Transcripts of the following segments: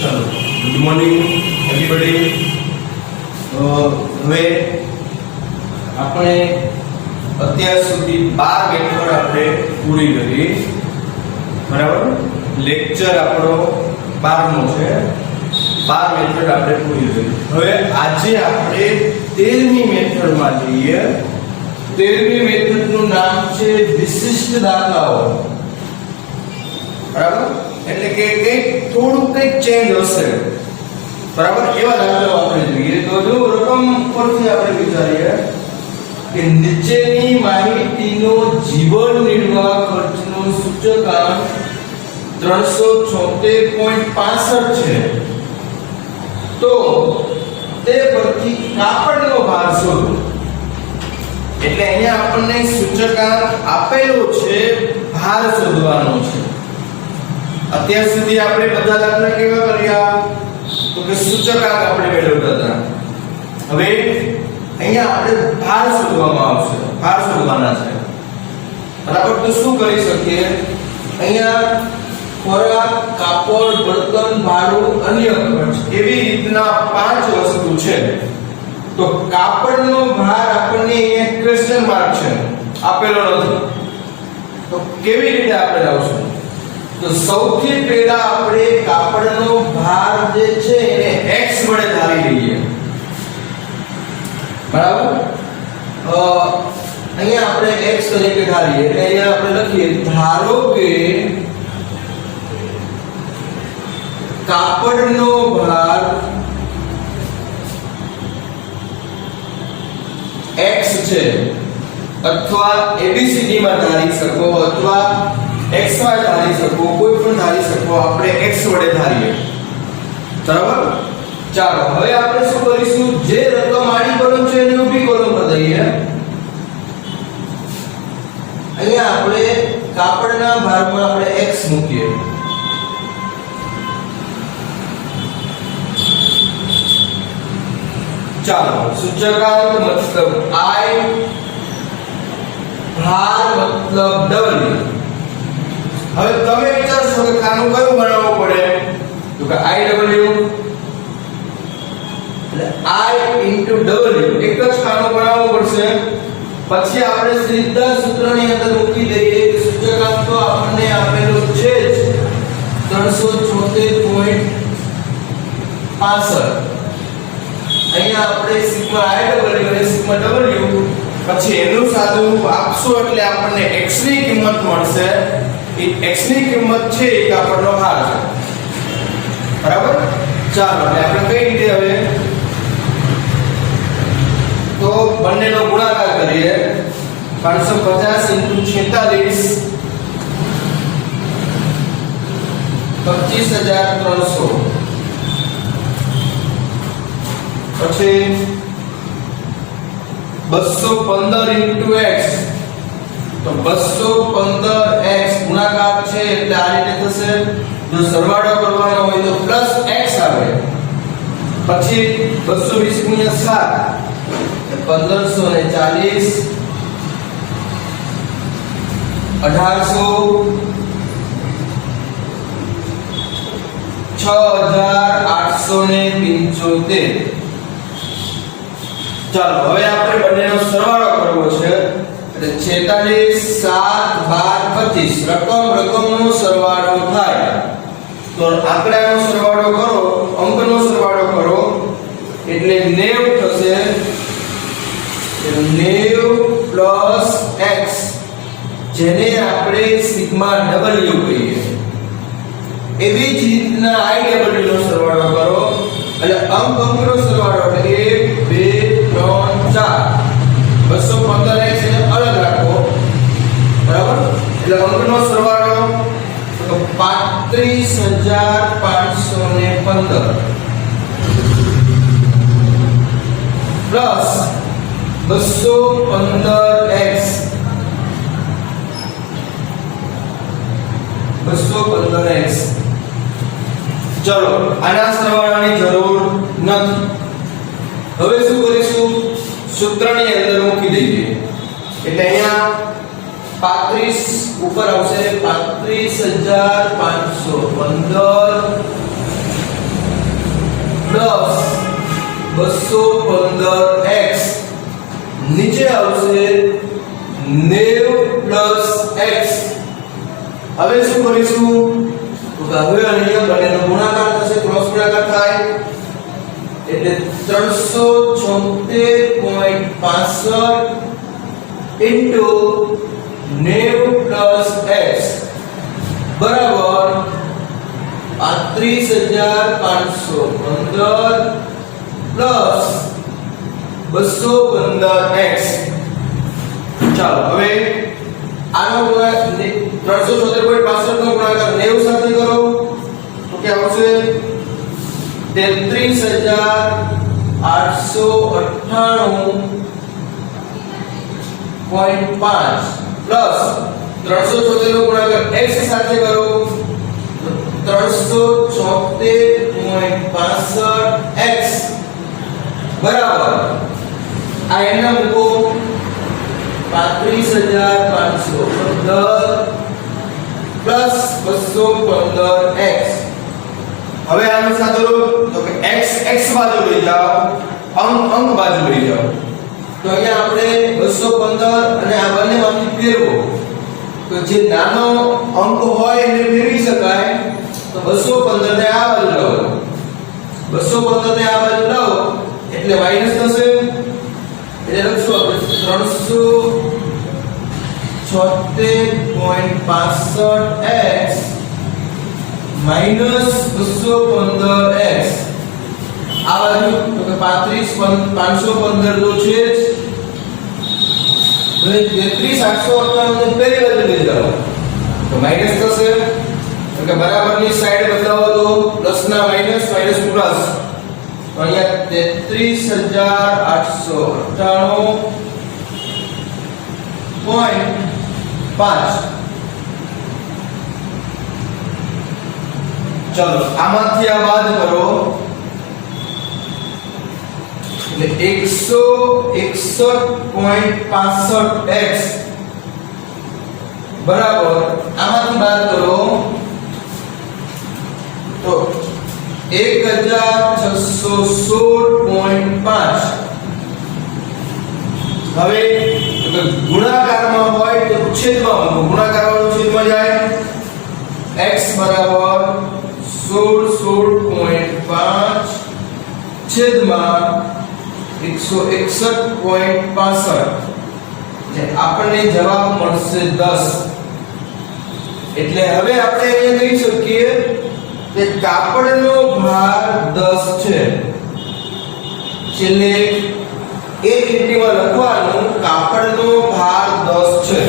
चलो good morning everybody. હવે આપણે અત્યાર સુધી 12 મેથડ આપણે પૂરી કરી, બરાબર। લેક્ચર આપણો 12મો છે, 12 મેથડ આપણે પૂરી કરી। હવે આજે આપણે 13મી મેથડમાં જઈએ। 13મી મેથડનું નામ છે વિશિષ્ટ દાખલાઓ, બરાબર। એટલે કે કંઈક થોડું કંઈક ચેન્જ હશે, બરાબર। એવા દાખલાઓ આપણે જોઈએ। તો જો રકમ પરથી આપણે વિચારીએ કે નીચેની માહિતીનો જીવન નિર્વાહ ખર્ચનો સૂચકાંક 376.65 છે, તો તે પરથી કાપડનો ભાર શોધો। એટલે અહીંયા આપણને સૂચકાંક આપેલો છે, ભાર શોધવાનો છે। અત્યાર સુધી આપણે બધા દાખલા કેવા કર્યા, તો કે સૂચકાંક આપણે મેળવતા હતા। હવે અહીંયા આપણે ભાર શોધવામાં આવશે, ભાર શોધવાના છે, બરાબર। તો શું કરી શકીએ, અહીંયા ખોરાક, કાપડ, બળતણ, ભાડું, અન્ય ખર્ચ એવી રીતના 5 વસ્તુ છે। તો કાપડનો ભાર આપણને અહીંયા ક્વેશ્ચન માર્ક છે, આપેલો નથી, તો કેવી રીતે આપણે લાવશું? તો સૌથી પહેલા આપણે કાપડનો ભાર જે છે એને x વડે ધારી લઈએ, બરાબર। અહીંયા આપણે x તરીકે ધારીએ, એટલે અહીંયા આપણે લખીએ ધારો કે કાપડનો ભાર x છે, અથવા ABCD માં ધારી શકો, અથવા XY ધારી શકો, કોઈ પણ ધારી શકો, આપણે x વડે ધારીએ, બરાબર। ચાલો હવે આપણે શું કરીશું, જે રકમ આડી કોલમ છે એને ઊભી કોલમમાં દઈએ। અહીંયા આપણે કાપડના ભારમાં આપણે x મૂકીએ, ચાલો સૂચકાંક મતલબ I, ભાર મતલબ W। હવે તમે વિચારશો કે આનું કયું બનાવવું પડે, તો કે IW એટલે I * W એક જ ખાનું બનાવવું પડશે। પછી આપણે સીધા સૂત્રની અંદર મૂકી દઈએ કે સૂચકાંક તો આપણને આપેલો છે જ 376.65। અહીંયા આપણે સિગ્મા IW અને સિગ્મા W પછી એનું સાદું રૂપ આપશો એટલે આપણને x ની કિંમત મળશે। એ x ની કિંમત છે એ કાપડનો ભાર છે, બરાબર। ચાલો એટલે આપણે કઈ રીતે હવે તો બંનેનો ગુણાકાર કરીએ। 550 * 46 25300 પછી 215 * x, તો 215x ગુણાકાર છે એટલે આ રીતે થશે। જો સરવાળો કરવાનો હોય તો +x આવે, પછી 220 * 7 1540 1800 6875। ચાલો હવે આપણે બંનેનો સરવાળો કરવો છે, એટલે 46 7 12 25 રકમનો સરવાળો થાય, તો આંકડાનો સરવાળો કરો, અંકનો સરવાળો કરો એટલે 90 થશે। 90 + x જેને આપણે સિગ્મા W કહીએ। એવી જ રીતના IW નો સરવાળો કરો, એટલે અંકનો સરવાળો એટલે 1 2 3 4 215x ને અલગ રાખો, બરાબર। એટલે અંકનો સરવાળો તો 35515 પ્લસ 215x 215x। ચલો આના સરવાળાની જરૂર નથી। હવે શું કરીશું, સૂત્રની અંદર મૂકી દઈએ, એટલે અહીંયા 35 ઉપર આવશે 35515 પ્લસ 215x નીચે આવશે 90 પ્લસ x. હવે શું કરીશું તો હવે અહીંયા બંનેનો ગુણાકાર થશે, ક્રોસ ગુણાકાર થાય એટલે 376.65 ઇન્ટુ 90 પ્લસ x બરાબર 35,515 પ્લસ 215x. ચાલો હવે આનો ગુણાકાર 376.65 નો ગુણાકાર 90 સાથે કરો તો કે આવશે 33,898.5 પ્લસ 376 નો ગુણાકાર x સાથે કરો 376.65x બરાબર આ એના મૂકો 35,515 પ્લસ 215x. હવે આને સાથે લો તો કે x x બાજુ લઈ જાઓ, અંક બાજુ લઈ જાઓ તો અહીંયા આપણે 215 અને આ બંનેમાંથી ફેરવો તો જે નાનો અંક હોય એને ફેરવી શકાય તો 215 ને આ બાજુ લાવો, 215 ને આ બાજુ લાવો એટલે માઈનસ થશે એટલે લખશું આપણે 376.65x માઈનસ 215x આ બાજુ તો કે 35,515 તો છે જ હવે 33,898 ને પેલી બાજુ લઈ જાઓ તો માઈનસ થશે તો કે બરાબરની સાઈડ બદલાવો તો પ્લસ ના માઈનસ, માઈનસ નું પ્લસ તો અહીંયા 33,898.5. चलो આમાંથી આ બાદ કરો એટલે 161.65x બરાબર આમાંથી બાદ કરો તો 1616.5. હવે ગુણાકારમાં હોય તો છેદમાં ગુણાકારવાળો છેદમાં જાય x બરાબર 16.5 છેદમાં 161.65 જે આપણને જવાબ મળશે 10. એટલે હવે આપણે અહીંયા કહી શકીએ કે કાપડનો ભાર 10 છે. છેલ્લે એક લીટીમાં લખવાનું કાપડનો ભાર 10 છે.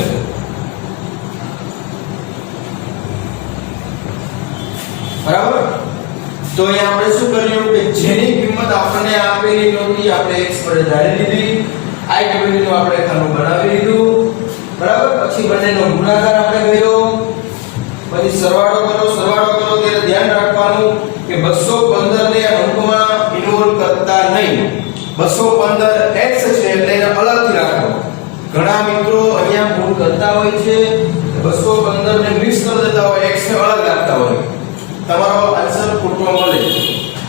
બરાબર તો અહીંયા આપણે શું કર્યું કે જેની કિંમત આપણને આપેલી નહોતી આપણે x પર ધારી લીધી, i નું આપણે ખાનું બનાવી લીધું બરાબર. પછી બંનેનો ગુણાકાર આપણે કર્યો, પછી સરવાળો કરો ત્યારે ધ્યાન રાખવાનું કે 215 ને અંકમાં ઇન્વોલ્વ કરતા નહીં. 215 x છે એટલે એને અલગથી રાખો. ઘણા મિત્રો અહીંયા ભૂલ કરતા હોય છે 215 ને મિક્સ કરી દેતા હોય, x ને અલગ રાખતા હોય, તમારો આન્સર ખોટો મળે.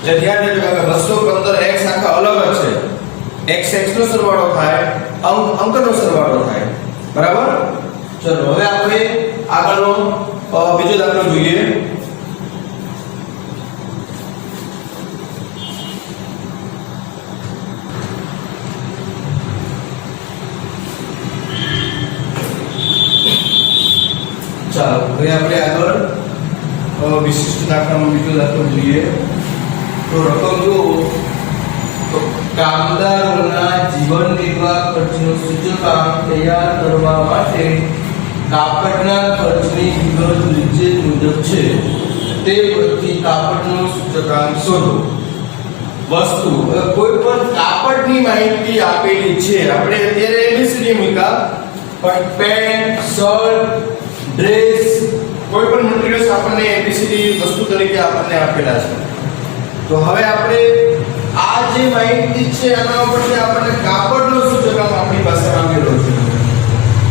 જે ધ્યાન રાખજો કે 215 x આખા અલગ છે, x x નો સરવાળો થાય, અંકનો સરવાળો થાય બરાબર. ચલો હવે આપણે આગળનો બીજો દાખલો જોઈએ. ચાલો હવે આપણે આગળ વિશિષ્ટ દાખલાનો બીજો દાખલો જોઈએ. તો રકમ જુઓ તો કામદારોના જીવન નિર્વાહ ખર્ચનો સૂચકાંક તૈયાર કરવા માટે કાપડના ખર્ચની વિગત નીચે મુજબ છે. તે પરથી કાપડનો સૂચકાંક શોધો. વસ્તુ કોઈ પણ કાપડની માહિતી આપેલી છે. આપણે અત્યારે એબીસીડી મૂકા પણ પેન્ટ, શર્ટ, ડ્રેસ કોઈ પણ મટીરીયલ્સ આપણને એબીસીડી વસ્તુ તરીકે આપણને આપેલા છે. તો હવે આપણે આ જે માહિતી છે આના ઉપરથી આપણને કાપડનો સૂચકાંક આપણી પાસે માંગેલો છે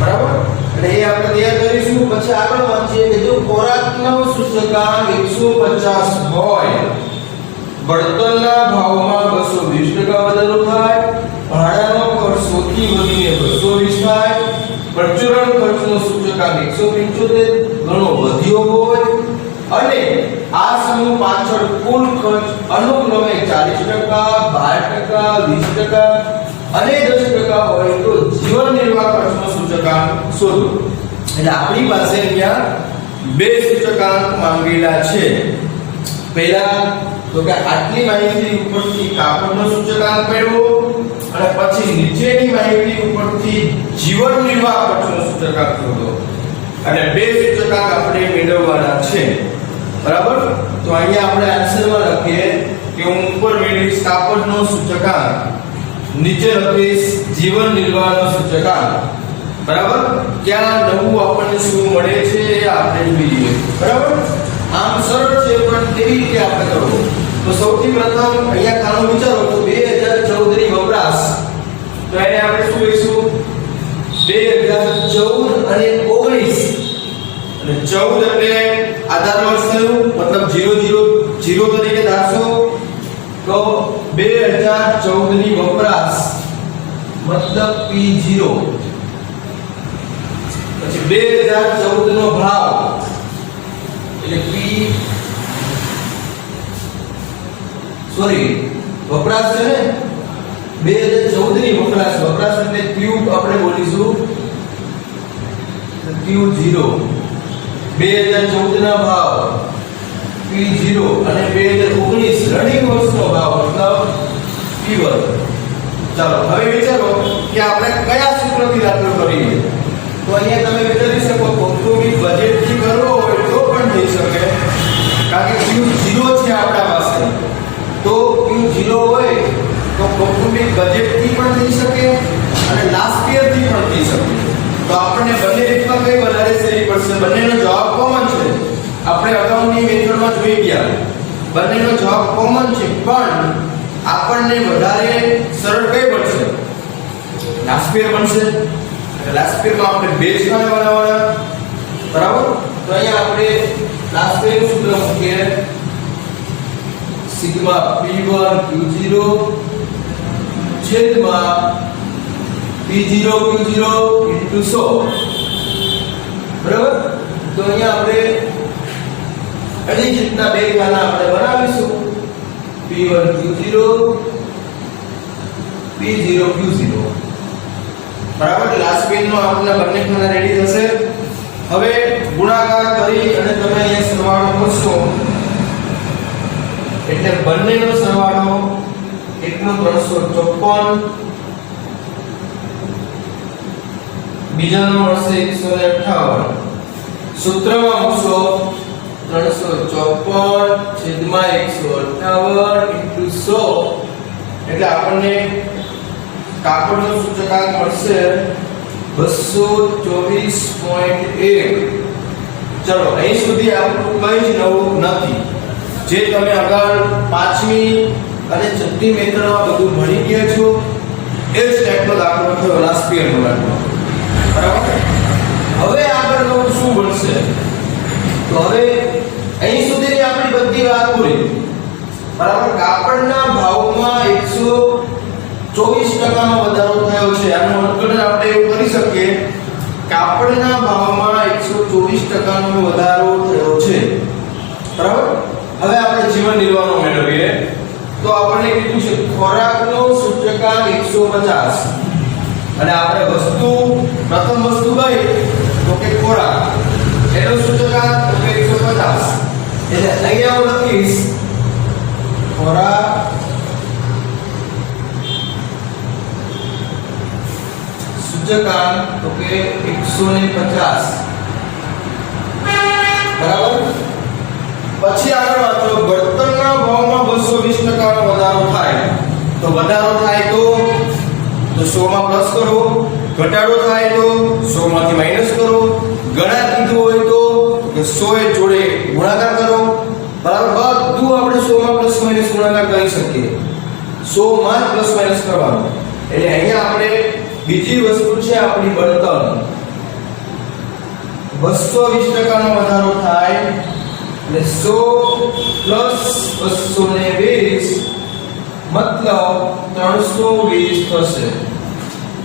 બરાબર. એટલે એ આપણે તૈયાર કરીશું. પછી આગળ વાંચીએ કે જો ખોરાકનો સૂચકાંક 150 હોય બળતણના ભાવમાં 220% વધારો થાય, ભાડાનો ખર્ચ 100 થી વધીને 220 થાય, પરચુરણ ખર્ચનો સૂચકાંક 175 ગણો વધ્યો હોય અને આ સમૂહ પાછળ કુલ ખર્ચ અનુક્રમે 40%, 12%, 20% અને 10% હોય તો જીવન નિર્વાહ ખર્ચનો સૂચકાંક શોધો. એટલે આપણી પાસે અહીંયા બે સૂચકાંક માંગેલા છે. પહેલા તો કે આટલી માહિતી ઉપરથી કાપડનો સૂચકાંક મેળવો અને પછી નીચેની માહિતી ઉપરથી જીવન નિર્વાહ ખર્ચનો સૂચકાંક શોધો. અને બે સૂચકાંક આપણે મેળવવાના છે. બરાબર? તો અહીંયા આપણે આન્સરમાં લખીએ કે હું ઉપર મેળવીશ કાપડનો સૂચકાંક, નીચે લખીશ જીવન નિર્વાહનો સૂચકાંક. બરાબર? ક્યાં નવું આપણને શું મળે છે એ આપણે જોઈએ. બરાબર? આમ સરળ છે પણ કેવી રીતે આપણે કરવું? તો સૌથી પ્રથમ અહીંયા ખાનો વિચારો તો 2014 ની વપરાશ, તો એને આપણે શું લઈશું? 2014 અને 19. અને 14 એટલે આધાર વર્ષ થયું, મતલબ 000 તરીકે ધારશો. તો 2014 ની વપરાશ મતલબ P0. પછી 2014 નો ભાવ એટલે વપરાશ છે ને 2014 ની વપરાશ એટલે ક્યુબ આપણે બોલીશું Q0. 2014 ના ભાવ P0 અને 2019 રનિંગ વર્ષનો ભાવ મતલબ P1. ચાલો હવે વિચારો કે આપણે કયા સૂત્રથી દાખલો કરીએ. તો અહીંયા તમે વિચારી શકો કૌટુંબિક બજેટ થી કરવો હોય તો પણ થઈ શકે, કારણ કે Q0 છે આપણા પાસે. તો Q0 હોય તો કૌટુંબિક બજેટ થી પણ થઈ શકે અને લાસ્ટ યર થી પણ થઈ શકે. તો આપણને બંને રીતમાં કઈ વધારે સહી પડશે? બંનેનો જવાબ કોમન છે. આપણે અગાઉની મેથડમાં જોઈ ગયા, બંનેનો જવાબ કોમન છે, પણ આપણને વધારે સરળ કઈ પડશે? લાસ્ટ યર બનશે. લાસ્ટ યરમાં આપણે બે સ્થાન બનાવવાના. બરાબર? તો અહીંયા આપણે લાસ્ટ યર નું સૂત્ર મૂકીએ સિગ્મા P1 Q0 છેદમાં P0 Q0 into 100. બરાબર? તો અહીંયા આપણે અડી રીતના બે ખાના આપણે બનાવીશું. P1 Q0 P0 Q0. બરાબર? લાસ્ટ પેજમાં આપણા બંને ખાના રેડી થશે. હવે ગુણાકાર કરી અને તમે અહીંયા સરવાળો કરશો એટલે બંનેનો સરવાળો એકનો 354, બીજાનો મળશે 158. સૂત્રમાં મૂકશો 354 છેદમાં 158 into 100 એટલે આપણને કાપડનો સૂચકાંક મળશે 224.1. ચલો અહીં સુધી આપણું કંઈ જ નવું નથી. જે તમે આગળ 5મી અને 6મી મેથડમાં બધું ભણી ગયા છો એ જ ટાઈપનો દાખલો થયો લાસ્ટ યર નો. બરાબર? હવે આગળ નવું શું બનશે? તો હવે અહીં સુધીની આપણી બધી વાત પૂરી. બરાબર? કાપડના ભાવમાં 124% નો વધારો થયો છે. આનું અર્થઘટન આપણે એવું કરી શકીએ, કાપડના ભાવમાં 124% નો વધારો થયો છે. બરાબર? હવે આપણે જીવન નિર્વાહનો મેળવીએ. તો આપણને કીધું છે ખોરાકનો સૂચકાંક 150 અને આપણે પ્રથમ વસ્તુ કઈ? તો કે ખોરાક. એનો સૂચકાંક તો કે 150. એટલે અહીંયા હું લખીશ ખોરાક સૂચકાંક તો કે 150. બરાબર? પછી આગળ વાંચો બળતણના ભાવમાં 220% નો વધારો થાય. તો વધારો થાય તો 100 માં પ્લસ કરો, ઘટાડો થાય તો 100 માંથી માઈનસ કરો, ગણા કીધું હોય તો 100 એ જોડે ગુણાકાર કરો. બરાબર? બધું આપણે 100 માં પ્લસ માઈનસ ગુણાકાર કરી શકીએ. 100 માં પ્લસ માઈનસ કરવાનું. એટલે અહીંયા આપણે બીજી વસ્તુ છે આપણી બળતણ. 220% નો વધારો થાય એટલે 100 + 220 મતલબ 320 થશે.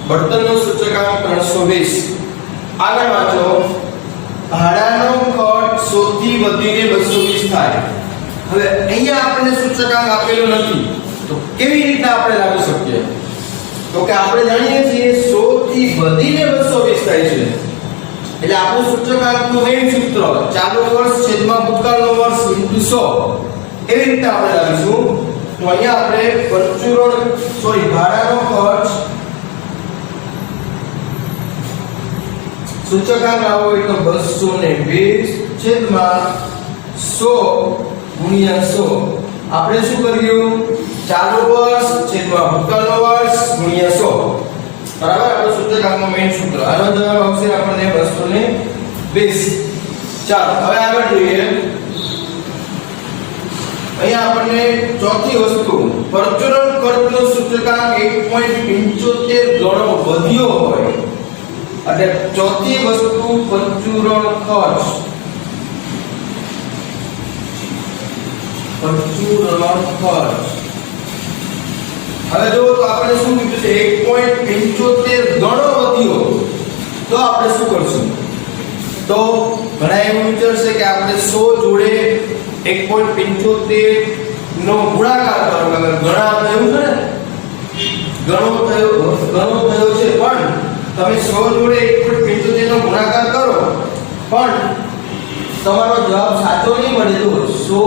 બળતણનો સૂચકાંક 320. આગળ વાંચો. ભાડાનો ખર્ચ 100 થી વધીને 220 થાય. હવે અહીંયા આપણને સૂચકાંક આપેલો નથી તો કેવી રીતે આપણે લાવી શકીએ? તો કે આપણે જાણીએ છીએ 100 થી વધીને 220 થાય છે. એટલે આપણું સૂચકાંકનું મેઈન સૂત્ર ચાલુ વર્ષ છેદમાં ભૂતકાળનો વર્ષ * 100 એવી રીતે આપણે લાવીશું. તો અહીંયા આપણે ભાડાનો ખર્ચ સૂચકાંક આવો હોય તો 220 છેદમાં 100 ગુણ્યા 100. આપણે શું કર્યું? ચાલુ વર્ષ છેદમાં ભૂતકાળનો વર્ષ ગુણ્યા 100. બરાબર? આપણું સૂચકાંકનું મેઈન સૂત્ર. આનો જવાબ આવશે આપણને 220. ચાલો હવે આગળ જોઈએ. અહીંયા આપણને ચોથી વસ્તુ પરચુરણ ખર્ચનો સૂચકાંક 1.75 ગણો વધ્યો હોય. એટલે ચોથી વસ્તુ પરચુરણ ખર્ચ. હવે જો તો આપણે શું કીધું છે 1.75 ગણો વધ્યો તો આપણે શું કરશું? તો ઘણા એવું વિચારશે કે આપણે 100 જોડે 1.75 નો ગુણાકાર કરો. ઘણા થયું છે ને, ઘણો થયો છે, પણ તમે 100 જોડે 1.75 નો ગુણાકાર કરો પણ તમારો જવાબ સાચો નહીં મળે. તો 100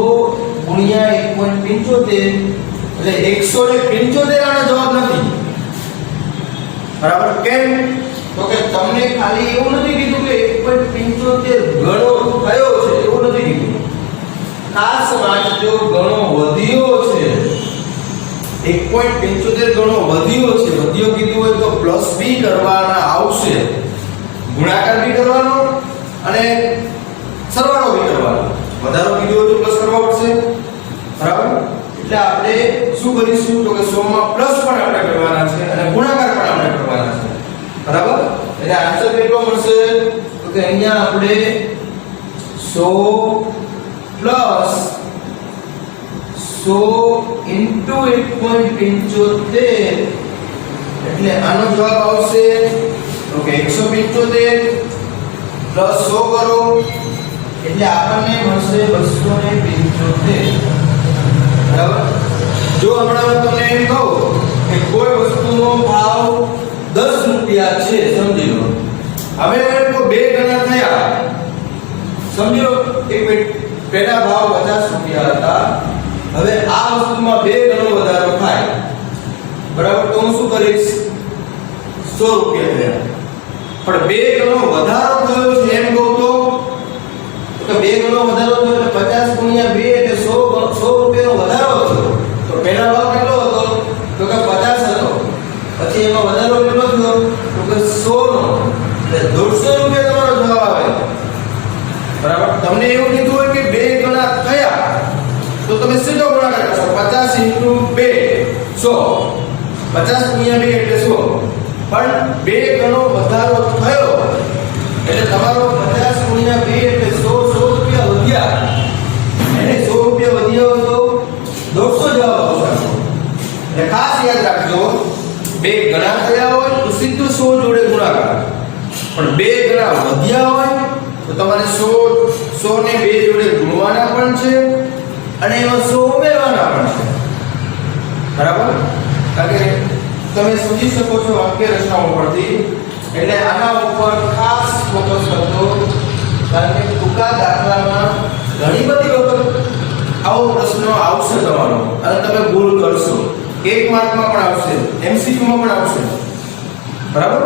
ગુણ્યા 1.75 એટલે 175 આનો જવાબ નથી. બરાબર? કેમ? તો કે તમને ખાલી એવું નથી કીધું કે 1.75 ગણો થયો છે, એવું નથી કીધું. ખાસ વાંચજો, ગણો વધ્યો છે. 1.75 ગણો વધ્યો છે. વધ્યો કીધું હોય તો પ્લસ બી કરવાના આવશે, ગુણાકાર બી કરવાનો અને સરવાળો બી કરવાનો. વધારો કીધું હોય તો પ્લસ કરવા પડશે. બરાબર? એટલે આપણે શું કરીશું? તો કે 100 માં પ્લસ પણ આપણે કરવાના છે અને ગુણાકાર પણ આપણે કરવાના છે. બરાબર? એટલે આન્સર કેટલો મળશે? તો કે અહીંયા આપણે 100 પ્લસ 100 ઇન્ટુ 1.75 એટલે આનો જવાબ આવશે તો કે 175 પ્લસ 100 કરો એટલે આપણને મળશે 275. બરાબર? જો હમણાં તમને એમ કહું કે કોઈ વસ્તુનો ભાવ 10 રૂપિયા છે, સમજી લો. હવે કોઈ બે ગણા થયા, સમજી લો. એક મિનિટ, પહેલા ભાવ 50 રૂપિયા હતા, હવે આ વસ્તુમાં બે ગણો વધારો થાય. બરાબર? તો હું શું કરીશ? 100 રૂપિયા થયા, પણ બે ગણો વધારો થયો છે એમ કહું તો બે ગણો વધારો થયો એટલે 50 ગુણ્યા 2 એટલે 100 રૂપિયાનો વધારો થયો. તો પહેલા ભાવ કેટલો હતો? તો કે 50 હતો. પછી એમાં વધારો કેટલો થયો? તો કે 100 નો, એટલે 150 રૂપિયા તમારો જવાબ આવે. બરાબર? તમને એવું કીધું હોય કે બે ગણા થયા તો તમે સીધો ગુણાકાર કરશો. 50 * 2 100, 50 ગુણ્યા 2 એટલે 100. પણ બે ગણો વધારો થયો એટલે તમારો 50 ગુણ્યા 2 એટલે 100 રૂપિયા વધ્યા. એને 100 રૂપિયા વધ્યા હોય તો 150 જવાબ આવશે. એટલે ખાસ યાદ રાખજો, બે ગણા થયા હોય તો સીધું 100 જોડે ગુણાકાર, પણ બે ગણા વધ્યા હોય તો તમારે 100 ને 2 જોડે ગુણવાના પણ છે અને એમાં 100 ઉમેરવાના પણ છે. બરાબર? કારણ કે તમે સમજી શકો છો વાક્ય રચનાઓ પરથી. એટલે આના ઉપર ખાસ ફોકસ કરજો, કારણ કે ટૂંકા દાખલામાં ઘણી બધી વખત આવો પ્રશ્ન આવશે તમારો અને તમે ભૂલ કરશો. 1 માર્કમાં પણ આવશે, એમસીક્યુમાં પણ આવશે. બરાબર?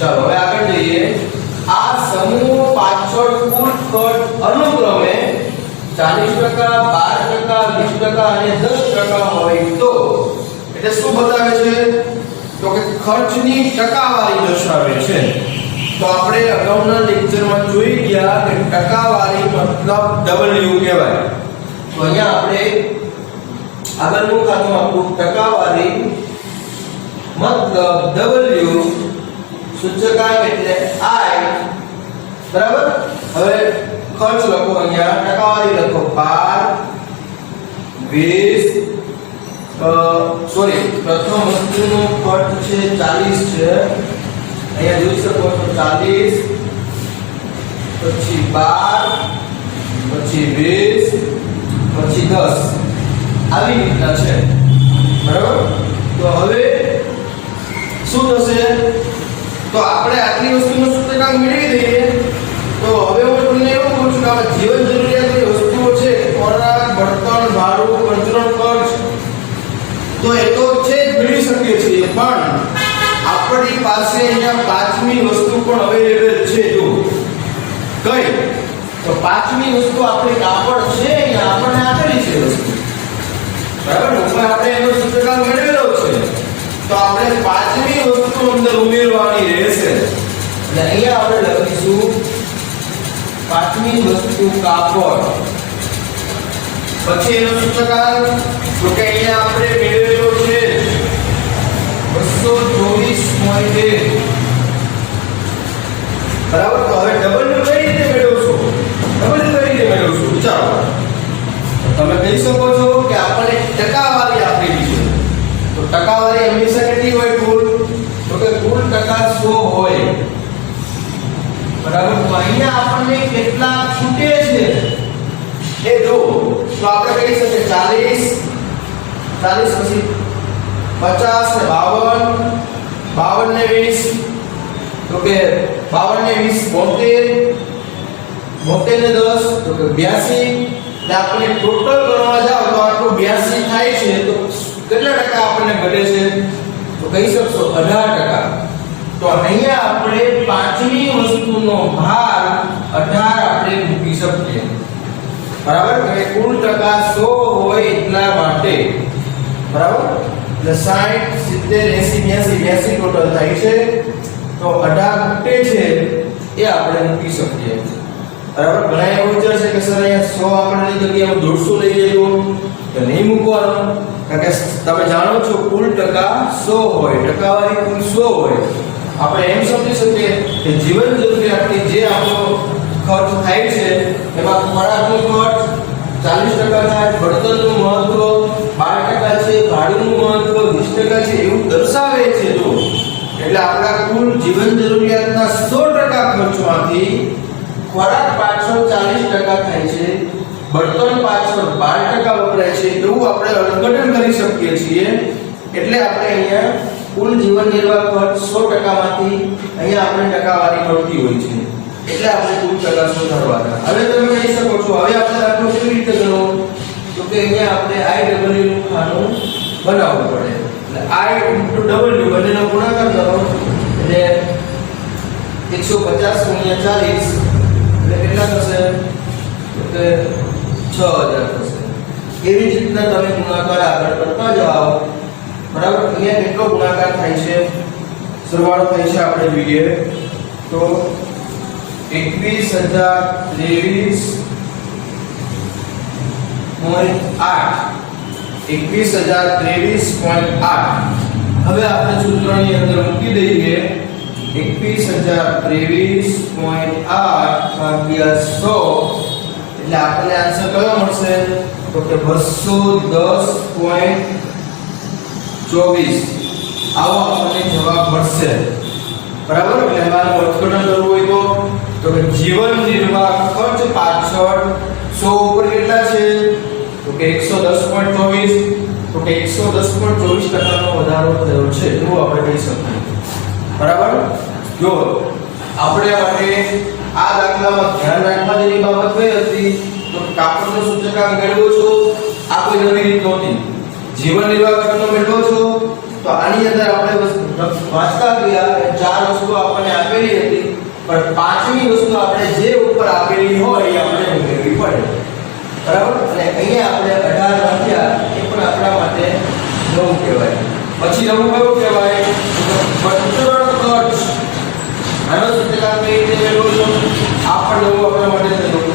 ચાલો હવે આગળ જઈએ. આ સમૂહ પાછળ કુલ ખર્ચ અનુક્રમે 40%, 12%, 20% અને 10% હોય તો એટલે શું બતાવે છે? તો કે ખર્ચની ટકાવારી દર્શાવે છે. તો આપણે અગાઉના લેક્ચરમાં જોઈ ગયા કે ટકાવારી મતલબ W કહેવાય. તો અહીંયા આપણે આગળનું ખાતું આપણું ટકાવારી મતલબ W, સૂચકાંક એટલે I. બરાબર? હવે ખર્ચ લખો, અહીંયા ટકાવારી લખો 12, 20, 10 સોરી પ્રથમ વસ્તુનો ખર્ચ છે 40 છે, અહીંયા જોઈ શકો છો 40, પછી 12, પછી 20, પછી 10 આવી રીતના છે, બરાબર? તો હવે શું થશે? તો આપણે આટલી વસ્તુનો સૂચકાંક મેળવી દઈએ. તો હવે હું તમને એવું કહું છું કે આ જીવન જરૂરિયાતની વસ્તુઓ છે, ખોરાક, બળતણ, ભાડું, કંચરણ ખર્ચ, તો એ તો છે જ મેળવી શકીએ છીએ, પણ આપણી પાસે અહીંયા પાંચમી વસ્તુ પણ અવેલેબલ છે. જો કઈ? તો પાંચમી વસ્તુ આપણી કાપડ છે, અહીંયા આપણને આપેલી છે વસ્તુ, બરાબર? ઉપર આપણે એનો સૂચકાંક મેળવેલો છે, તો આપણે પાંચમી વસ્તુ અંદર ઉમેરવાની રહેશે. એટલે અહીંયા આપણે લખીશું પાંચમી વસ્તુ કાપડ, પછી એનો સૂચકાંક તો કે અહીંયા આપણે મેળવેલો છે 224.1, બરાબર? તો હવે ડબલ કઈ રીતે મેળવશો? વિચારો. તમે કહી શકો છો કે આપણને ટકાવારી આપેલી છે, તો ટકાવારી હંમેશા કેટલી હોય? કુલ, તો કે કુલ ટકા 100 હોય, બરાબર? તો અહીંયા આપણને કેટલા છૂટે છે એ જો. તો આપણે કહી શકીએ 40 પછી 50 ને 52 ને 20, તો કે 52 ને 20 72 ને 10, તો કે 82. એટલે આપણે ટોટલ ગણવા જાવ તો આટલું 82 થાય છે. તો કેટલા ટકા આપણને ઘટે છે? તો કહી શકશો 18%. તો અહીંયા આપણે પાંચમી વસ્તુનો ભાર 18 આપણે મૂકી શકીએ, બરાબર? કે કુલ ટકા 100 હોય એટલા માટે, બરાબર? એટલે 60 70 80 82 ટોટલ થાય છે. તો 18 ઘટે છે એ આપણે મૂકી શકીએ, બરાબર? ઘણા એવું વિચારશે કે સર અહીંયા 100 આપણે લઈ જગ્યાએ 150 લઈ લેજો, તો નહીં મૂકવાનો, કારણ કે તમે જાણો છો કુલ ટકા 100 હોય, ટકાવારી કુલ 100 હોય. આપણે એમ સમજી શકીએ કે જીવન જરૂરિયાતની જે આપણો ખર્ચ થાય છે એમાં ખોરાકનો ખર્ચ 40% થાય, બળતણનું મહત્વ 12% છે, ભાડુંનું મહત્વ 20% છે, એવું દર્શાવે છે. જો એટલે આપણા કુલ જીવન જરૂરિયાતના 100% ખર્ચમાંથી ખોરાક પાછળ 40% થાય છે, બળતણ પાછળ 12% વપરાય છે, એવું આપણે અર્થઘટન કરી શકીએ છીએ. એટલે આપણે અહીંયા કુલ જીવન નિર્વાહ ખર્ચ 100% માંથી અહીંયા આપણે ટકાવારી મળતી હોય છે, એટલે આપણે કુલ ટકા શોધવાના. હવે તમે કહી શકો છો હવે આપણે દાખલો કેવી રીતે ગણવો? તો કે અહીંયા આપણે IW નું ખાનું બનાવવું પડે. એટલે I * W બંનેનો ગુણાકાર કરો એટલે 150 * 40 એટલે કેટલા થશે? તો કે 6000 થશે. એવી જ રીતના તમે ગુણાકાર આગળ કરતા જાઓ, બરાબર? અહીંયા કેટલો ગુણાકાર થાય છે, સરવાળો થાય છે, આપણે જોઈએ તો 21023.8 હવે આપણે સૂત્રની અંદર મૂકી દઈએ 21023.8 ભાગ્યા 100 એટલે આપણને આન્સર કયો મળશે? તો કે 210.24 આવો આપણને જવાબ મળશે, બરાબર? એટલે એમાં અર્થઘટન કરવું હોય તો કે જીવન નિર્વાહ ખર્ચ પાછળ 100 ઉપર કેટલા છે? તો કે 110.24, તો કે 110.24% નો વધારો થયો છે એવું આપણે કહી શકીએ, બરાબર? જો આપણે માટે આ દાખલામાં ધ્યાન રાખવા જેવી બાબત કઈ હતી? તો કાપડનો સૂચકાંક મેળવો છો, આ કોઈ નવી રીત નહોતી. જીવન નિર્વાહ ખર્ચનો મેળવો છો, તો આની અંદર આપણે વાંચતા ગયા ચાર વસ્તુ આપણને આપેલી હતી, પણ પાંચમી વસ્તુ આપણે જે ઉપર આપેલી હોય એ આપણે ઉમેરવી પડે, બરાબર? અને અહીંયા આપણે 18 વાંચ્યા એ પણ આપણા માટે નવું કહેવાય. પછી નવું કયું કહેવાય? બળતણ ખર્ચ. આનો સૂચકાંક કઈ રીતે મેળવો છો? આ પણ નવું આપણા માટે થયું.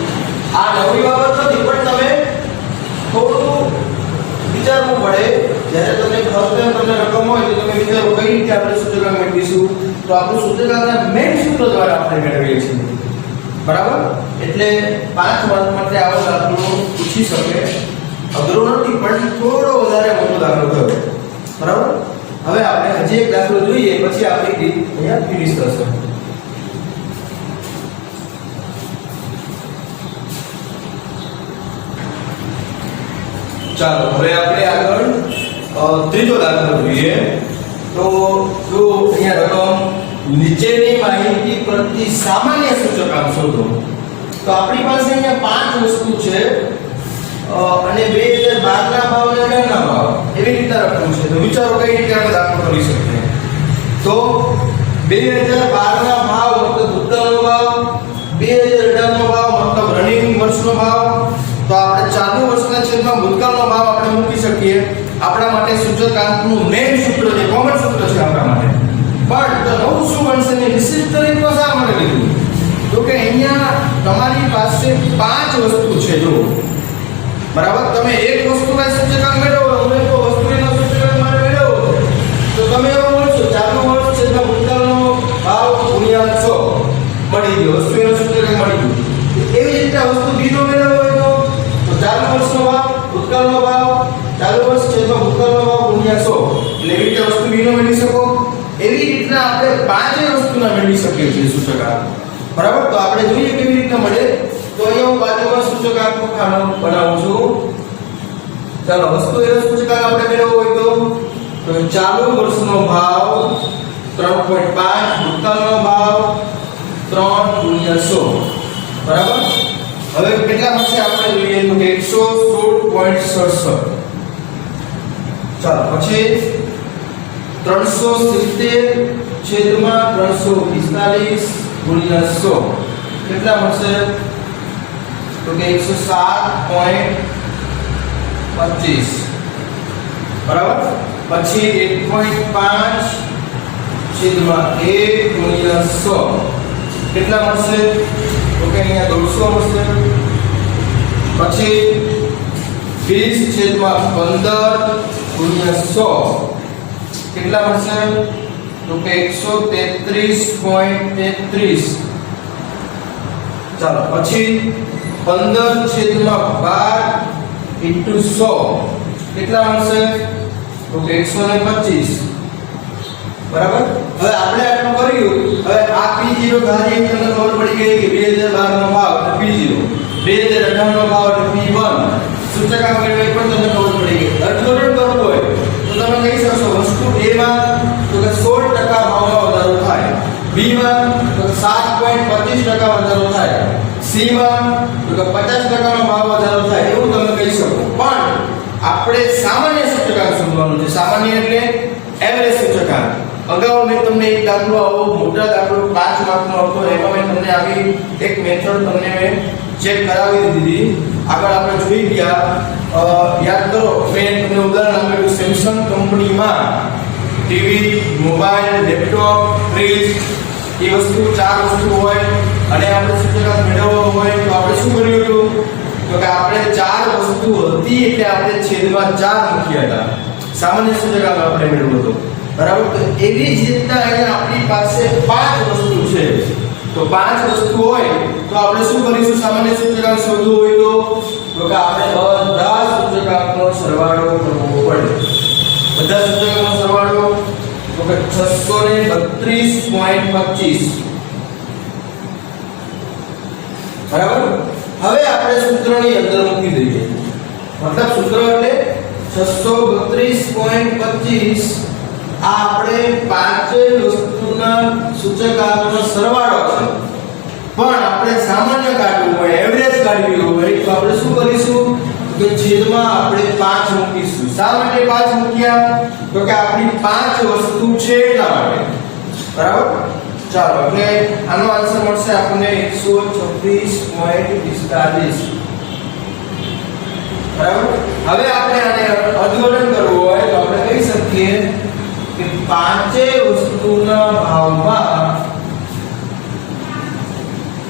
આ નવી બાબત નથી, પણ તમે થોડું વિચારવું પડે. જ્યારે તમને ખર્ચ તમને રકમ હોય તો તમે વિચારો કઈ રીતે આપણે સૂચકાંક મેળવીશું. તો આપણું સૂચકાંકના મેઇન સૂત્ર દ્વારા આપણે મેળવીએ છીએ, બરાબર? એટલે 5 માર્ક માટે આવો દાખલો પૂછી શકે. અઘરો નથી, પણ થોડો વધારે મોટો દાખલો દાખલો થયો બરાબર હવે આપણે હજી એક દાખલો જોઈએ પછી આપણી અહીંયા ફિનિશ થશે ચાલો હવે આપણે આગળ ત્રીજો દાખલો જોઈએ તો જો અહીંયા રકમ નીચેની માહિતી પ્રતિ સામાન્ય સૂચકાંક શોધો તો આપણી પાસે અહીંયા પાંચ વસ્તુ છે અને 2012 ના ભાવ અને 18 ના ભાવ એવી રીતે રકમ છે તો વિચારો કઈ રીતે આપણે દાખલો કરી શકીએ તો 2012 ના ભાવ મતલબ ભૂતકાળનો ભાવ 2018 નો ભાવ મતલબ રનિંગ વર્ષનો ભાવ તો આપણે ચાલુ વર્ષના છેદમાં ભૂતકાળનો ભાવ આપણે મૂકી શકીએ આપણા માટે સૂચકાંકનું મેઇન સૂત્ર છે કોમન સૂત્ર છે આપણા માટે પણ તો નવું શું બનશે ને વિશિષ્ટ રીતનો શા માટે લીધું તો કે અહીંયા તમારી પાસે પાંચ વસ્તુ છે જો બરાબર તમે એક વસ્તુના સૂચકાંક મેળવો અને એક વસ્તુના સૂચકાંક માટે મેળવો તો તમે એવું બોલશો ચાલુ વર્ષ છેદમાં ભૂતકાળનો ભાવ ગુણ્યા 6 મળી ગયો વસ્તુનો સૂચકાંક મળી ગયું એવી રીતે વસ્તુ બીજો મેળવવો હોય તો ચાલુ વર્ષનો ભાવ ભૂતકાળનો ભાવ ચાલુ વર્ષ છેદમાં ભૂતકાળનો ભાવ ગુણ્યા 100 એટલે એવી રીતે વસ્તુ બીજો મેળવી શકો એવી રીતના આપણે પાંચે વસ્તુના મેળવી શકીએ છીએ સૂચકાંક બરાબર તો આપણે જોઈએ કેવી રીતે મળે તો અહીંયા હું બાજુમાં સૂચકાંકનો ખાનો બનાવું છું ચાલો વસ્તુ એ સૂચકાંક આપણે મેળવવો હોય તો ચાલુ વર્ષનો ભાવ 3.5 ભૂતકાળનો ભાવ 3 ગુણ્યા 100 બરાબર હવે કેટલા મળશે આપણે જોઈએ તો 116.67 ચાલો પછી 370 છેદમાં 345 ગુણ્યા 100 કેટલા મળશે તો કે 107.25 બરાબર પછી 1.5 છેદમાં 1 ગુણ્યા 100 કેટલા મળશે તો કે અહીંયા 150 મળશે પછી 20 છેદમાં 15 ગુણ્યા 100 કેટલા મળશે તો કે 133.33 ચાલો પછી 15 છેદમાં 12 into 100 કેટલા મળશે તો કે 125 બરાબર હવે આપણે આટલું કર્યું હવે આ P0 ધારીએ તમને ખબર પડી ગઈ કે 2012 નો ભાવ એટલે P0 2018 નો ભાવ એટલે P1 સૂચકાંક મેળવે પણ તમને ખબર પડી ગઈ અર્થઘટન કરવું હોય તો તમે કહી શકશો વસ્તુ A માં તો કે 16% ભાવમાં વધારો થાય B માં તો 7.25% વધારો થાય C માં તો કે 50% નો ભાવ વધારો થાય એવું તમે કહી શકો પણ આપણે સામાન્ય સૂચકાંક શોધવાનું છે સામાન્ય એટલે એવરેજ સૂચકાંક અગાઉ મેં તમને એક દાખલો આવો મોટા દાખલો 5 માર્કનો હતો એમાં મેં તમને આવી એક મેથડ તમને મેં ચેક કરાવી દીધી આગળ આપણે જોઈ ગયા યાદ કરો મેં તમને ઉદાહરણ આપ્યું સેમસંગ કંપનીમાં TV mobile laptop fridge A વસ્તુ ચાર વસ્તુ હોય અને આપણે સૂચકાંક મેળવવો હોય તો આપણે શું કર્યું હતું તો કે આપણે ચાર વસ્તુ હતી એટલે આપણે છેદમાં 4 મૂક્યા હતા સામાન્ય સૂચકાંક આપણે મેળવ્યો હતો બરાબર તો એવી જ રીતના અહીંયા આપણી પાસે પાંચ વસ્તુ છે તો પાંચ વસ્તુ હોય તો આપણે શું કરીશું સામાન્ય સૂચકાંક શોધવું હોય તો કે આપણે બધા સૂચકાંકનો સરવાળો કરવો પડે બધા સૂચકાંકનો સરવાળો તો કે 632.25 બરાબર હવે આપણે સૂત્રની અંદર મૂકી દઈએ મતલબ સૂત્ર એટલે 632.25 આ આપણે પાંચે વસ્તુના સૂચકાંકનો સરવાળો છે પણ આપણે સામાન્ય કાઢવું હોય એવરેજ કાઢવી હોય તો આપણે શું કરીશું તો છેદમાં આપણે 5 મૂકીશું શા માટે 5 મૂક્યા તો કે આપણી પાંચ વસ્તુ છે એટલા માટે બરાબર ચાલો એટલે આનો આન્સર મળશે આપણને 126.45 બરાબર હવે આપણે આને અર્થઘટન કરવું હોય તો આપણે કહી શકીએ કે પાંચે વસ્તુના ભાવમાં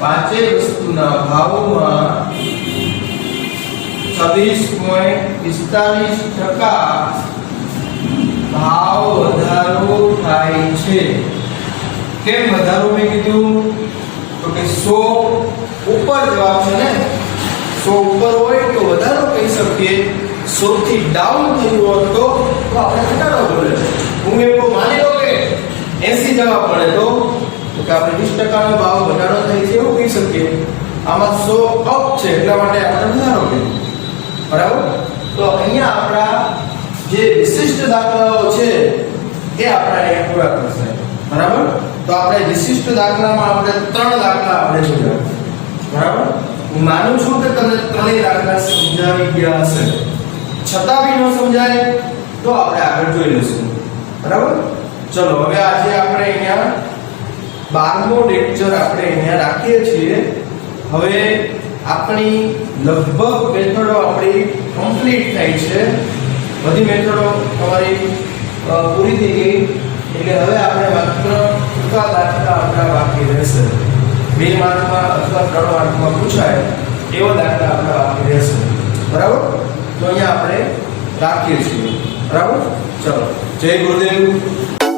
26.45% ભાવ વધારો થાય છે કેમ વધારો મેં કીધું તો કે 100 ઉપર જવાબ છે ને 100 ઉપર હોય તો વધારો કહી શકીએ 100 સૌથી ડાઉન થયું હોત તો આપણે ઘટાડવો પડે. હું એમ કહું, માની લો કે 80 જવા પડે તો કે આપણે 20% નો ભાવ ઘટાડો થાય છે એવું કહી શકીએ. આમાં 100 અપ છે એટલા માટે આપણે વધારો કર્યો. બરાબર? તો અહીંયા આપણા જે વિશિષ્ટ દાખલાઓ છે એ આપણે અહીંયા પૂરા કરશે. બરાબર? તો આપણે વિશિષ્ટ દાખલામાં આપણે 3 દાખલા આપણે જોયા. બરાબર? હું માનું છું કે તમને ત્રણેય દાખલા સમજાવી ગયા હશે. છતાં બી ન સમજાય તો આપણે આગળ જોઈ લઈશું. બરાબર? ચલો હવે આજે આપણે અહીંયા 12મો લેક્ચર આપણે અહીંયા રાખીએ છીએ. હવે આપણી લગભગ મેથડો આપણી કમ્પ્લીટ થઈ છે. બધી મેથડો તમારી પૂરી થઈ ગઈ. એટલે હવે આપણે માત્ર ટૂંકા દાખલા આપણા બાકી રહેશે. 2 માર્કમાં અથવા 3 માર્કમાં પૂછાય એવો દાખલા આપણા બાકી રહેશે. બરાબર? તો અહીંયા આપણે રાખીએ છીએ. બરાબર? ચલો, જય ગુરુદેવ.